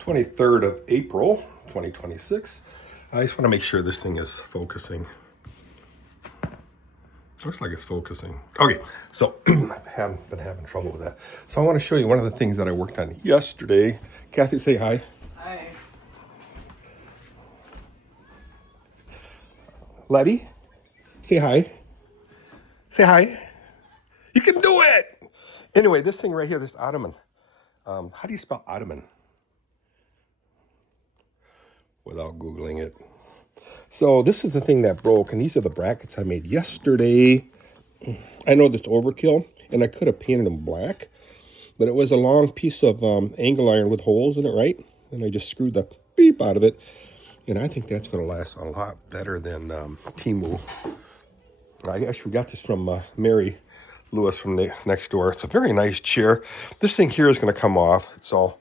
23rd of April, 2026. I just want to make sure this thing is focusing. Looks like it's focusing. Okay, so I haven't been having trouble with that. So I want to show you one of the things that I worked on yesterday. Kathy, say hi. Hi. Letty, say hi. Say hi. You can do it. Anyway, this thing right here, this ottoman. How do you spell ottoman? Without Googling it. So this is the thing that broke, and these are the brackets I made yesterday. I know that's overkill, and I could have painted them black, but it was a long piece of angle iron with holes in it, right? And I just screwed the beep out of it, and I think that's going to last a lot better than Timu. I actually got this from Mary Lewis from the next door. It's a very nice chair. This thing here is going to come off. It's all,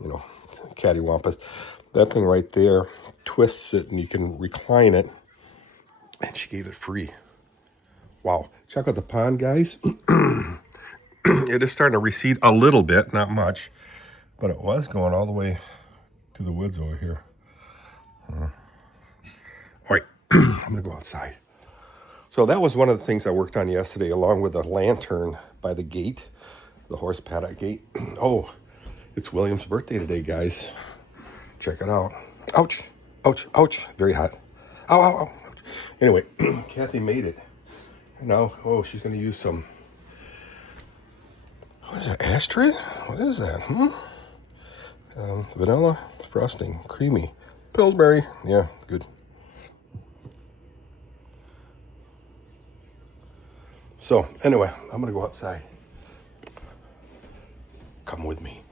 you know, cattywampus. That thing right there twists it and you can recline it. And she gave it free. Wow. Check out the pond, guys. It is starting to recede a little bit, not much. But it was going all the way to the woods over here. All right. I'm going to go outside. So that was one of the things I worked on yesterday, along with a lantern by the gate, the horse paddock gate. Oh, it's William's birthday today, guys. Check it out. Ouch, ouch, ouch. Very hot. Ow, ow, ow. Ouch. Anyway, Kathy made it. Now, oh, she's going to use some, what is that, ashtray? What is that? Vanilla frosting, creamy. Pillsbury, yeah, good. So, anyway, I'm going to go outside. Come with me.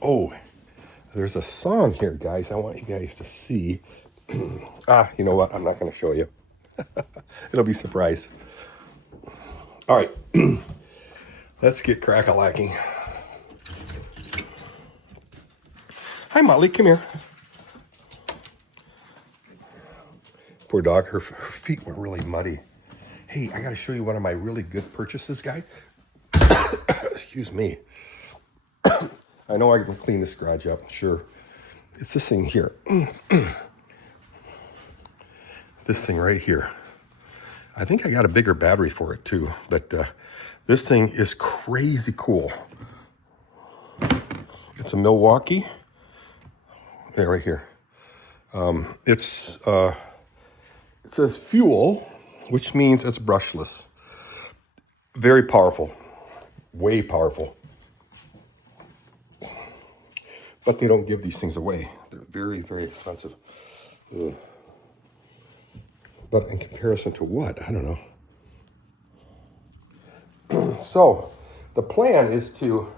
Oh, there's a song here, guys. I want you guys to see. You know what? I'm not going to show you. It'll be a surprise. All right. Let's get crack-a-lacking. Hi, Molly. Come here. Poor dog. Her feet were really muddy. Hey, I got to show you one of my really good purchases, guys. Excuse me. I know I can clean this garage up, sure. It's this thing here. This thing right here. I think I got a bigger battery for it too, but this thing is crazy cool. It's a Milwaukee. Yeah, right here. It's a fuel, which means it's brushless. Very powerful. Way powerful. But they don't give these things away. They're very, very expensive. Ugh. But in comparison to what? I don't know. So, the plan is to...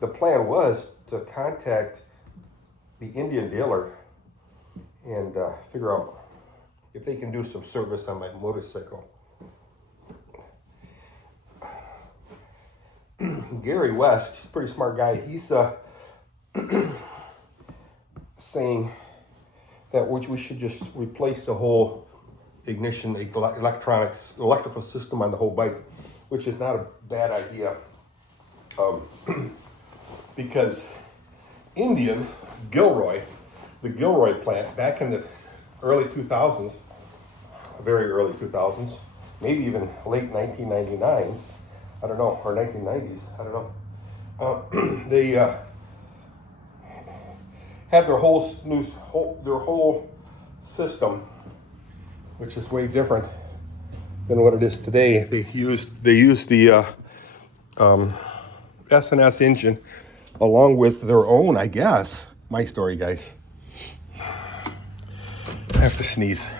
the plan was to contact the Indian dealer and figure out if they can do some service on my motorcycle. Gary West, he's a pretty smart guy. He's saying that we should just replace the whole ignition, electrical system on the whole bike, which is not a bad idea. Because Indian, Gilroy, the Gilroy plant, back in the early 2000s, very early 2000s, maybe even late 1999s, I don't know, or 1990s, I don't know. They had their whole system, which is way different than what it is today. They used the S&S engine along with their own, I guess. My story, guys. I have to sneeze.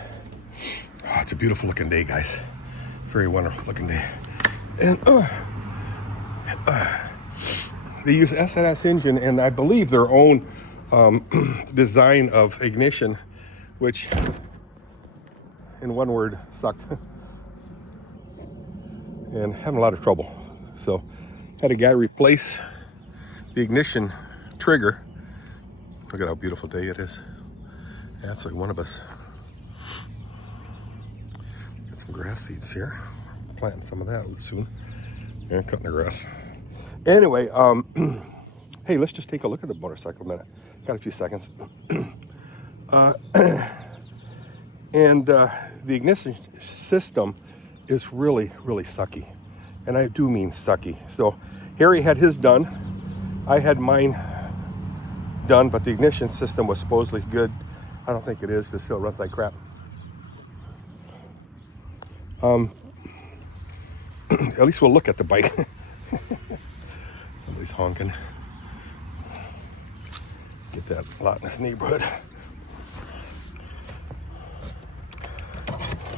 Oh, it's a beautiful looking day, guys. Very wonderful looking day. And they use S&S engine and I believe their own design of ignition, which in one word sucked. And having a lot of trouble. So had a guy replace the ignition trigger. Look at how beautiful day it is. Absolutely one of us. Got some grass seeds here. Planting some of that soon. And cutting the grass. Anyway, hey, let's just take a look at the motorcycle a minute. Got a few seconds. And the ignition system is really, really sucky. And I do mean sucky. So Harry had his done. I had mine done, but the ignition system was supposedly good. I don't think it is because it still runs like crap. At least we'll look at the bike. Somebody's honking. Get that lot in this neighborhood.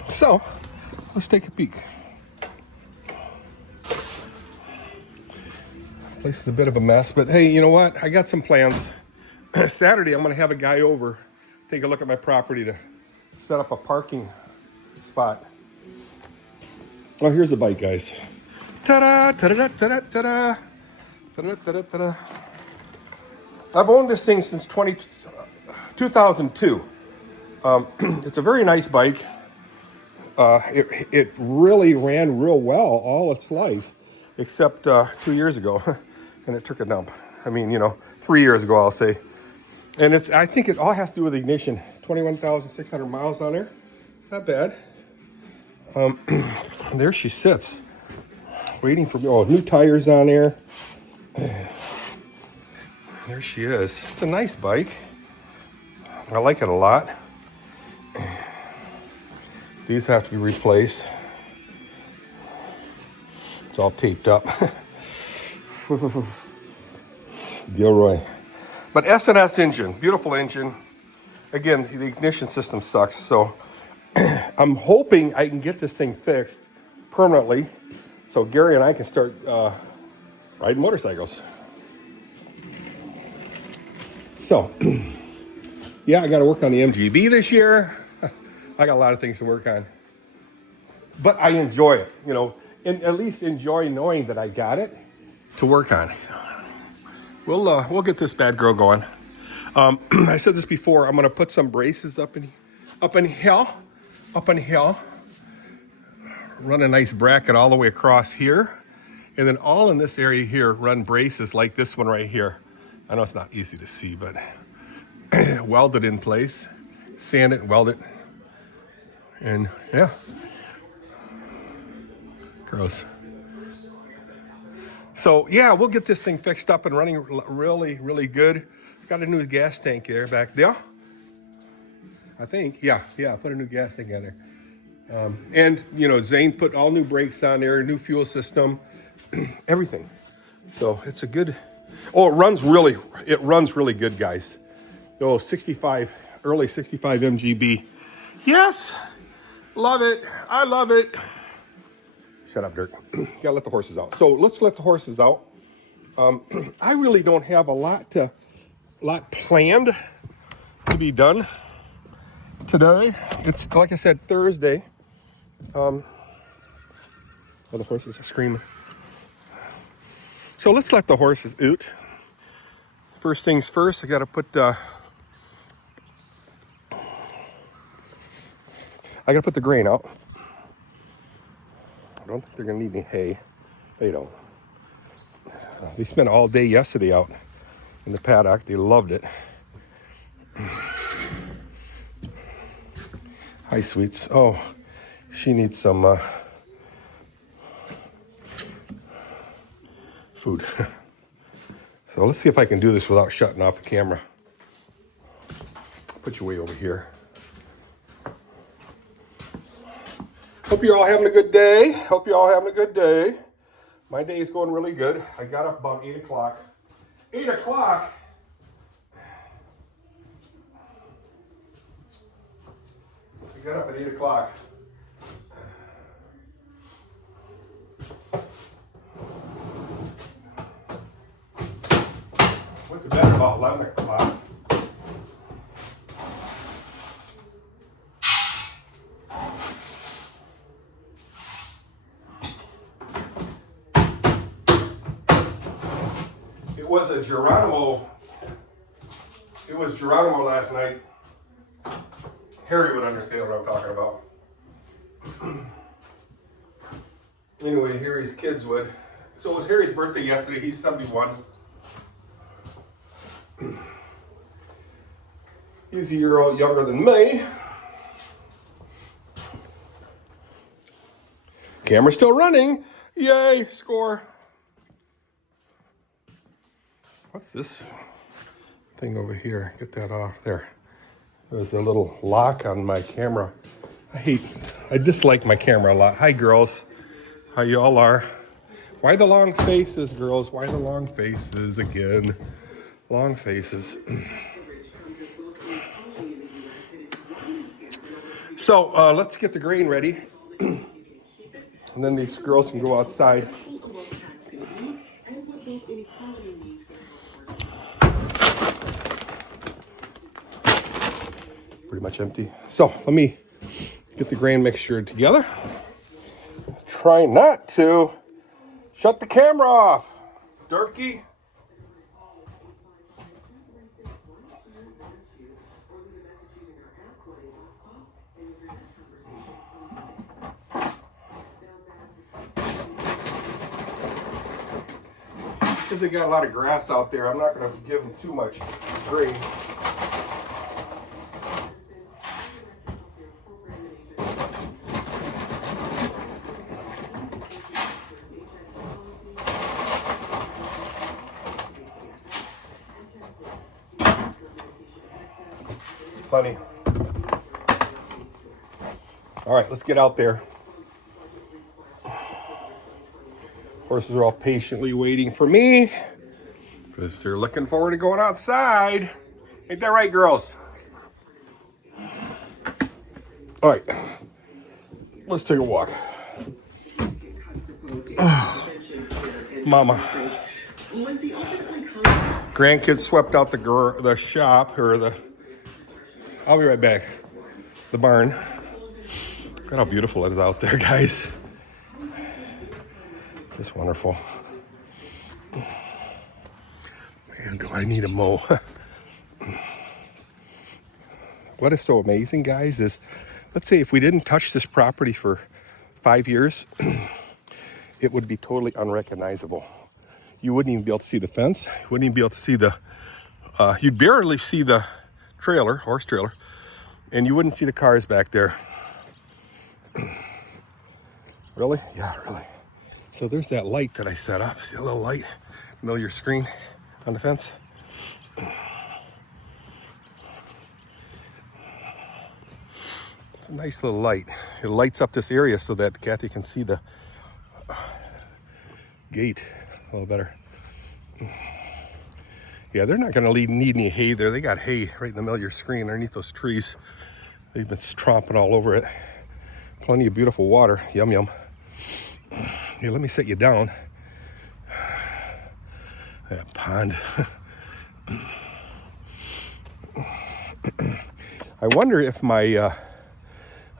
So, let's take a peek. Place is a bit of a mess, but hey, you know what? I got some plans. Saturday, I'm going to have a guy over, take a look at my property to set up a parking spot. Oh, here's the bike, guys. Ta-da! Ta-da! Ta-da! Ta-da! Ta-da! Ta-da! Ta-da! I've owned this thing since 2002. It's a very nice bike. It really ran real well all its life, except 2 years ago, and it took a dump. I mean, 3 years ago, I'll say. And I think it all has to do with ignition. 21,600 miles on there. Not bad. There she sits, waiting for me. Oh, new tires on there. There she is. It's a nice bike. I like it a lot. These have to be replaced. It's all taped up. Gilroy. But S&S engine, beautiful engine. Again, the ignition system sucks, so I'm hoping I can get this thing fixed permanently so Gary and I can start riding motorcycles. So, yeah, I got to work on the MGB this year. I got a lot of things to work on. But I enjoy it, and at least enjoy knowing that I got it to work on. We'll get this bad girl going. I said this before. I'm going to put some braces up in here. Run a nice bracket all the way across here, and then all in this area here, run braces like this one right here. I know it's not easy to see, but weld it in place, sand it, and weld it, and yeah, gross. So yeah, we'll get this thing fixed up and running really, really good. Got a new gas tank there back there. I think, yeah, put a new gas tank on there. And Zane put all new brakes on there, new fuel system, everything. So it's a good. Oh, it runs really good, guys. Oh, 65, early 65 MGB. Yes, love it. I love it. Shut up, Dirk. Gotta let the horses out. So let's let the horses out. I really don't have a lot planned to be done today. It's like I said, Thursday. Oh, the horses are screaming. So let's let the horses out. First things first, I gotta put the grain out. I don't think they're gonna need any hay. They don't. They spent all day yesterday out in the paddock. They loved it. Hi, sweets. Oh, she needs some food. So let's see if I can do this without shutting off the camera. Put you way over here. Hope you're all having a good day. My day is going really good. I got up about 8 o'clock. 8 o'clock? I got up at 8 o'clock. Went to bed about 11 o'clock. It was Geronimo last night. Harry would understand what I'm talking about. Anyway, Harry's kids would. So it was Harry's birthday yesterday. He's 71. He's a year old younger than me. Camera's still running. Yay, score. What's this thing over here? Get that off there. There's a little lock on my camera. I dislike my camera a lot. Hi, girls. How you all are? Why the long faces, girls? Why the long faces again? Long faces. So let's get the grain ready. And then these girls can go outside. Pretty much empty. So let me get the grain mixture together. Try not to shut the camera off. Dirky. Because they got a lot of grass out there, I'm not going to give them too much grain. Plenty. All right, let's get out there. Horses are all patiently waiting for me because they're looking forward to going outside. Ain't that right, girls? All right, let's take a walk. Mama. Grandkids swept out the shop, or the, I'll be right back, the barn. Look at how beautiful it is out there, guys. It's wonderful. Man, do I need a mow. What is so amazing, guys, is let's say if we didn't touch this property for 5 years, it would be totally unrecognizable. You wouldn't even be able to see the fence. You wouldn't even be able to see the, you'd barely see the trailer, horse trailer, and you wouldn't see the cars back there. Really? Yeah, really. So there's that light that I set up. See a little light, middle of your screen on the fence. It's a nice little light. It lights up this area so that Kathy can see the gate a little better. Yeah, they're not gonna need any hay there. They got hay right in the middle of your screen underneath those trees. They've been tromping all over it. Plenty of beautiful water. Yum, yum. Here, let me set you down. That pond. I wonder if my,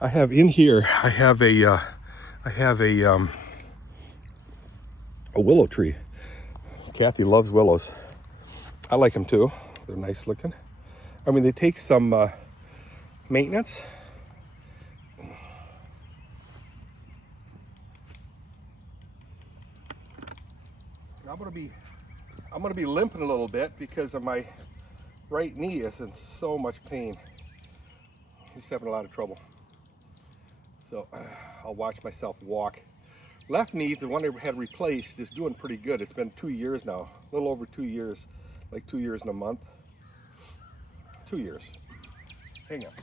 I have in here, I have a willow tree. Kathy loves willows. I like them too. They're nice looking. I mean, they take some maintenance. I'm gonna be limping a little bit because of my right knee is in so much pain. Just having a lot of trouble. So I'll watch myself walk. Left knee, the one I had replaced, is doing pretty good. It's been 2 years now, a little over 2 years, like 2 years and a month. 2 years. Hang on.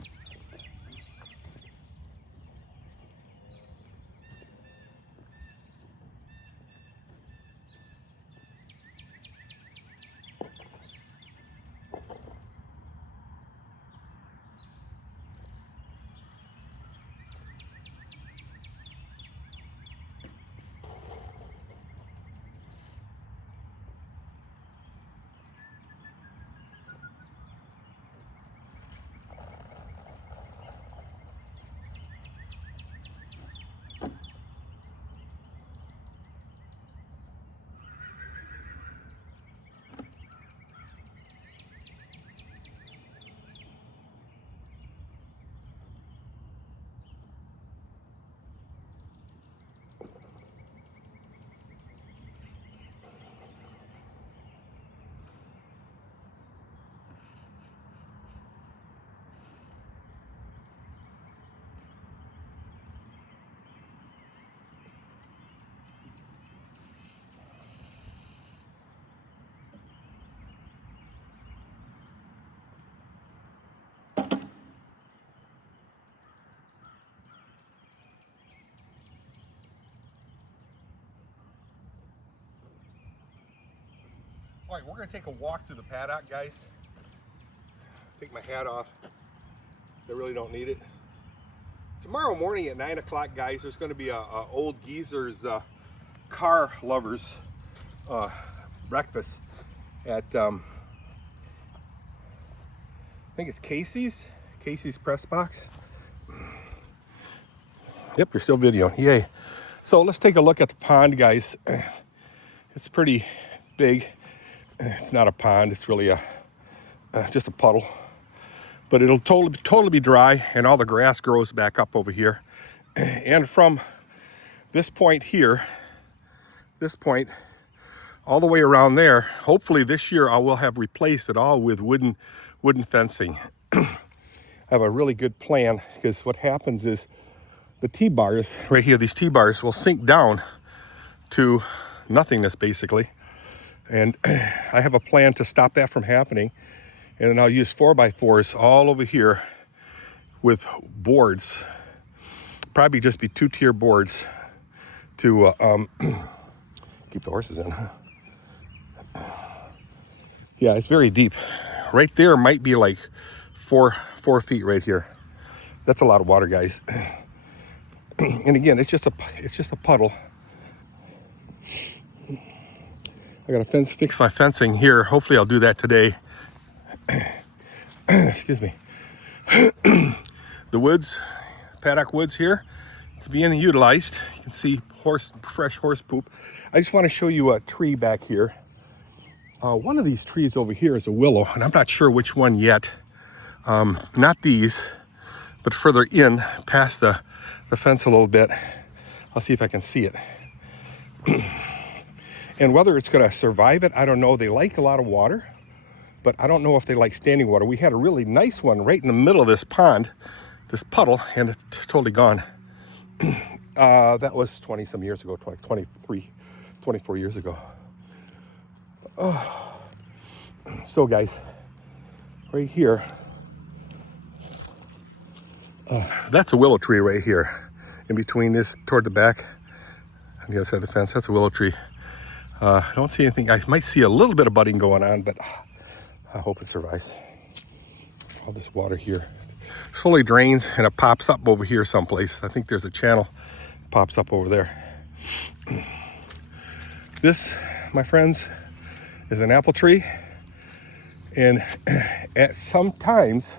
All right, we're gonna take a walk through the paddock, guys. Take my hat off. I really don't need it. Tomorrow morning at 9 o'clock, guys, there's gonna be a old geezer's car lovers breakfast at I think it's Casey's Press Box. Yep, you're still videoing. Yay. So let's take a look at the pond, guys. It's pretty big. It's not a pond, it's really just a puddle. But it'll totally be dry, and all the grass grows back up over here. And from this point here, this point, all the way around there, hopefully this year I will have replaced it all with wooden fencing. I have a really good plan, because what happens is the T-bars right here, these T-bars will sink down to nothingness basically. And I have a plan to stop that from happening. And then I'll use 4x4s all over here with boards, probably just be 2-tier boards to keep the horses in. Yeah, it's very deep. Right there might be like 4 feet right here. That's a lot of water, guys. And again, it's just a puddle. I gotta fix my fencing here. Hopefully I'll do that today. Excuse me. The woods, paddock woods here, it's being utilized. You can see fresh horse poop. I just want to show you a tree back here. One of these trees over here is a willow, and I'm not sure which one yet. Not these, but further in, past the fence a little bit. I'll see if I can see it. And whether it's going to survive it, I don't know. They like a lot of water, but I don't know if they like standing water. We had a really nice one right in the middle of this pond, this puddle, and it's totally gone. That was 20 some years ago, 23, 24 years ago. Oh. So guys, right here, that's a willow tree right here. In between this, toward the back, on the other side of the fence, that's a willow tree. I don't see anything. I might see a little bit of budding going on, but I hope it survives. All this water here slowly drains and it pops up over here someplace. I think there's a channel that pops up over there. This, my friends, is an apple tree, and at sometimes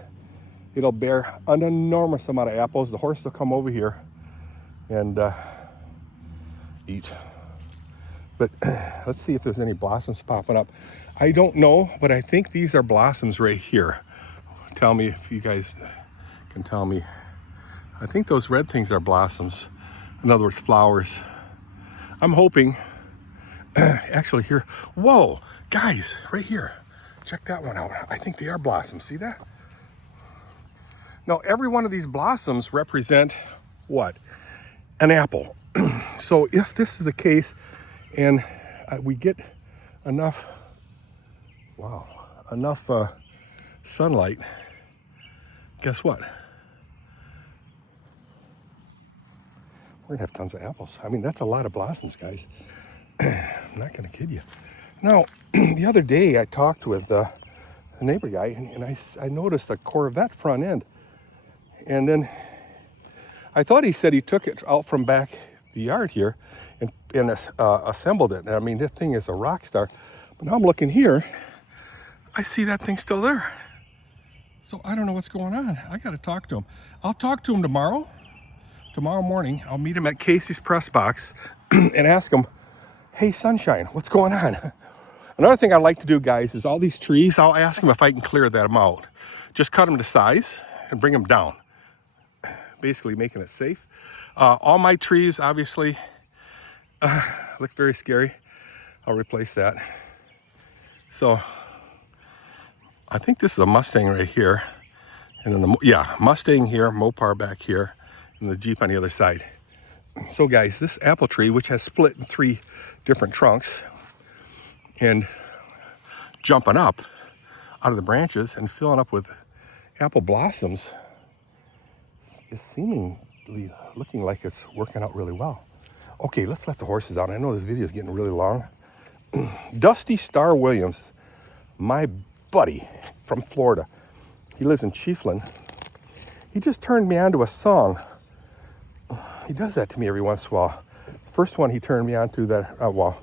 it'll bear an enormous amount of apples. The horse will come over here and eat. But let's see if there's any blossoms popping up. I don't know, but I think these are blossoms right here. Tell me if you guys can tell me. I think those red things are blossoms. In other words, flowers. I'm hoping, actually here, whoa, guys, right here. Check that one out. I think they are blossoms, see that? Now, every one of these blossoms represent what? An apple. So if this is the case, and we get enough, enough sunlight, guess what? We're gonna have tons of apples. I mean, that's a lot of blossoms, guys. I'm not gonna kid you. Now, the other day I talked with the neighbor guy, and I noticed a Corvette front end. And then I thought he said he took it out from back the yard here and assembled it. And I mean, this thing is a rock star. But now I'm looking here, I see that thing still there. So I don't know what's going on. I got to talk to him. I'll talk to him tomorrow morning. I'll meet him at Casey's Press Box and ask him, hey, Sunshine, what's going on? Another thing I like to do, guys, is all these trees, I'll ask him if I can clear them out. Just cut them to size and bring them down. Basically making it safe. All my trees, obviously, look very scary. I'll replace that. So I think this is a Mustang right here. And then Mustang here, Mopar back here, and the Jeep on the other side. So guys, this apple tree, which has split in 3 different trunks and jumping up out of the branches and filling up with apple blossoms, is seemingly looking like it's working out really well. Okay, let's let the horses out. I know this video is getting really long. Dusty Star Williams, my buddy from Florida. He lives in Chiefland. He just turned me on to a song. He does that to me every once in a while. First one he turned me on to that, well,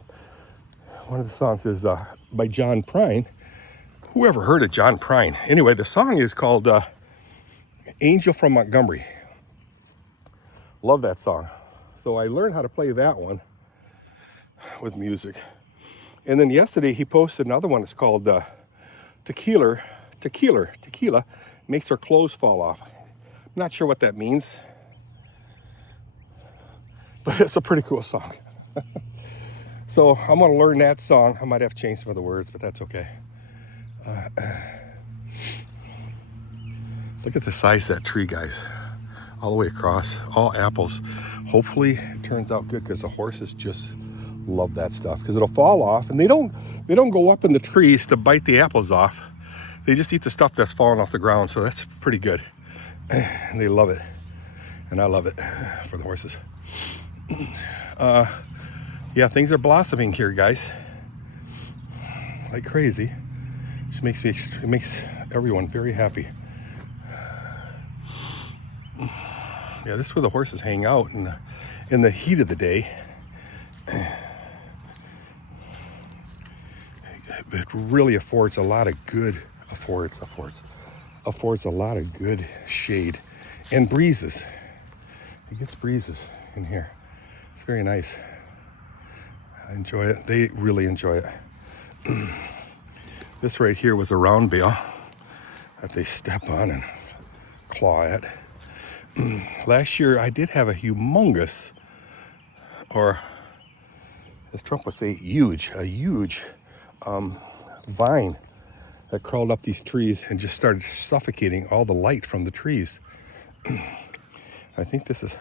one of the songs is by John Prine. Whoever heard of John Prine? Anyway, the song is called Angel from Montgomery. Love that song. So I learned how to play that one with music. And then yesterday he posted another one. It's called Tequila Makes Her Clothes Fall Off. I'm not sure what that means, but it's a pretty cool song. So I'm gonna learn that song. I might have to change some of the words, but that's okay. Look at the size of that tree, guys. All the way across, all apples. Hopefully it turns out good, because the horses just love that stuff, because it'll fall off, and they don't go up in the trees to bite the apples off. They just eat the stuff that's falling off the ground, so that's pretty good. And they love it, and I love it for the horses. Yeah, things are blossoming here, guys, like crazy. It makes everyone very happy. Yeah, this is where the horses hang out in the heat of the day. It really affords a lot of good, affords a lot of good shade and breezes. It gets breezes in here. It's very nice. I enjoy it. They really enjoy it. This right here was a round bale that they step on and claw at. Last year I did have a humongous, or as Trump would say, a huge vine that crawled up these trees and just started suffocating all the light from the trees. I think this is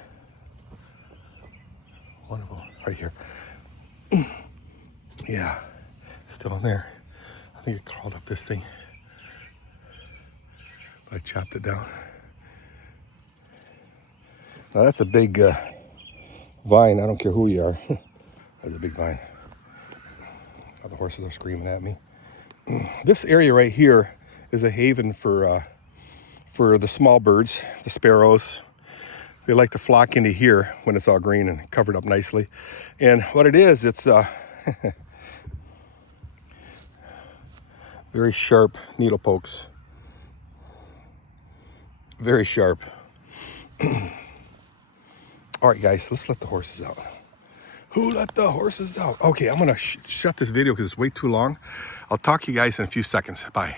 one of them right here. Yeah, still in there. I think it crawled up this thing, but I chopped it down. Now that's a big vine. I don't care who you are. That's a big vine. Oh, the horses are screaming at me. This area right here is a haven for the small birds, the sparrows. They like to flock into here when it's all green and covered up nicely. And what it is, it's very sharp needle pokes. Very sharp. All right, guys, let's let the horses out. Who let the horses out? Okay, I'm gonna shut this video because it's way too long. I'll talk to you guys in a few seconds. Bye.